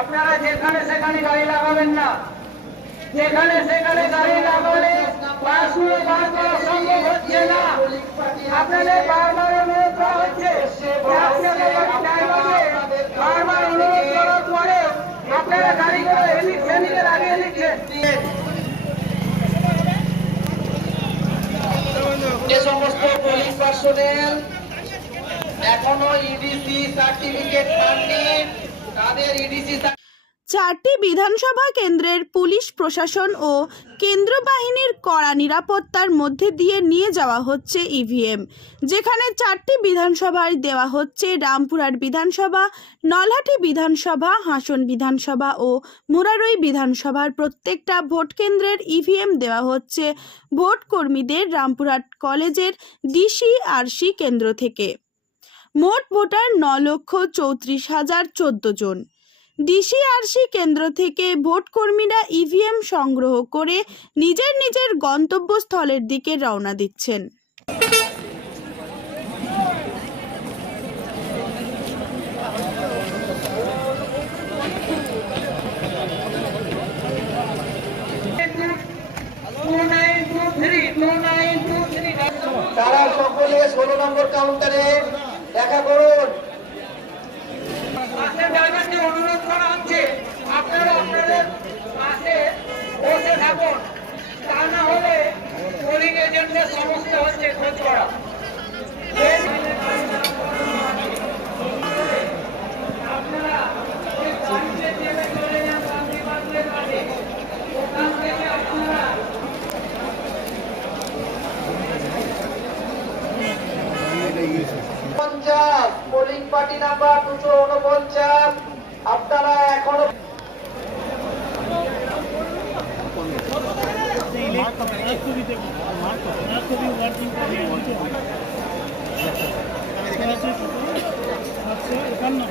আপনারা যেখানে সেখানে গাড়ি লাগাবেন না, যেখানে সেখানে গাড়ি লাগালে বাসগুলো বার করা সম্ভব হচ্ছে না। আপনাদের বারবার অনুরোধ করা হচ্ছে, বারবার অনুরোধ করার পরে আপনারা গাড়িগুলো হেলিকের আগে লিখছেন। যে সমস্ত পুলিশ পার্সোনেল এখনো ইডিসি সার্টিফিকেট পাননি তাদের ইডিসি। চারটি বিধানসভা কেন্দ্রের পুলিশ প্রশাসন ও কেন্দ্র বাহিনীর কড়া নিরাপত্তার মধ্যে দিয়ে নিয়ে যাওয়া হচ্ছে ইভিএম, যেখানে চারটি বিধানসভায় দেওয়া হচ্ছে রামপুরহাট বিধানসভা, নলহাটি বিধানসভা, হাসন বিধানসভা ও মুরারই বিধানসভার প্রত্যেকটা ভোট কেন্দ্রের ইভিএম দেওয়া হচ্ছে ভোট কর্মীদের রামপুরহাট কলেজের ডিসিআরসি কেন্দ্র থেকে। মোট ভোটার 9,34,014 জন। ডিসিআরসি কেন্দ্র থেকে ভোট কর্মীরা ইভিএম সংগ্রহ করে নিজের নিজের গন্তব্যস্থলের দিকে রওনা দিচ্ছেন। তারা সকলে 16 নম্বর কাউন্টারে দেখা করুন। অনুরোধ করা হচ্ছে আপনারা আপনাদের পাশে বসে থাকুন, তা না হলে পোলিং এজেন্টদের সমস্যা হচ্ছে খোঁজ করা। আপনারা চলে যান শান্তিবাদের কাছে, ওখান থেকে আপনারা পোলিং পার্টি নাম্বার 249 আপনারা এখনো এখানে